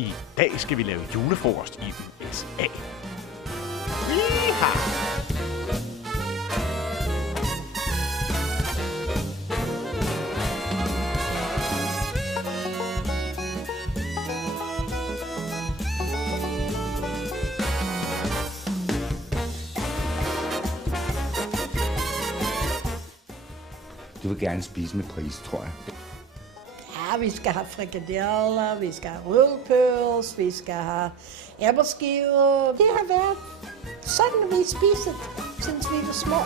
I dag skal vi lave julefrokost i USA. Yeehaw! Du vil gerne spise med pris, tror jeg. Ja, vi skal have frikadeller, vi skal have rødpøls, vi skal have æbleskiver. Det har været sådan, vi spiser, siden vi var små.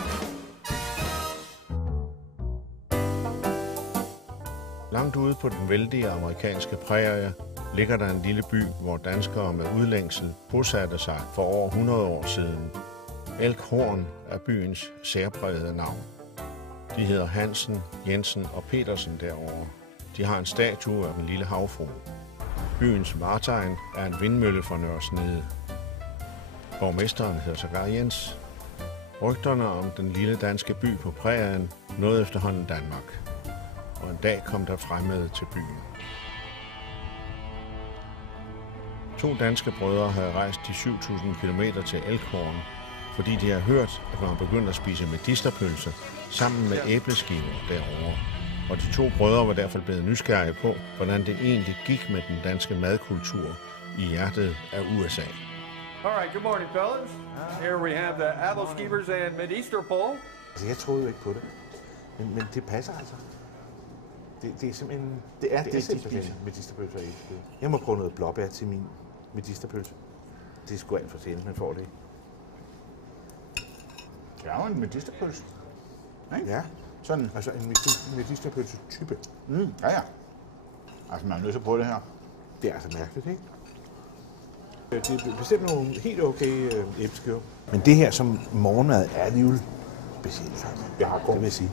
Langt ude på den vældige amerikanske prærie ligger der en lille by, hvor danskere med udlængsel bosatte sig for over 100 år siden. Elk Horn er byens særprægede navn. De hedder Hansen, Jensen og Petersen derovre. De har en statue af den lille havfrue. Byens vartegn er en vindmølle fra Nørresnede. Borgmesteren hedder sågar Jens. Rygterne om den lille danske by på prærien nåede efterhånden Danmark. Og en dag kom der fremmede til byen. 2 danske brødre havde rejst de 7.000 km til Elk Horn, fordi de havde hørt, at man begyndte at spise medisterpølse sammen med æbleskiver derovre. Og de 2 brødre var derfor blevet nysgerrige på, hvordan det egentlig gik med den danske madkultur i hjertet af USA. All right, good morning, fellas. Here we have the Appleskievers and Medisterpol. Altså, jeg troede jo ikke på det, men det passer altså. Det er simpelthen... Det er det, de spiser. Medisterpølse og æbleskiver. Jeg må prøve noget blåbær til min medisterpølse. Det er sgu alt for sent, man får det. Det er jo en medisterpølse. Ja. Sådan. Altså en medisterpølse-type. Ja, ja. Altså, man er nødt til at prøve det her. Det er altså mærkeligt, ikke? Det er bestemt nogle helt okay æbleskiver. Men det her som morgenmad er alligevel specielt. Det har det vil jeg sige.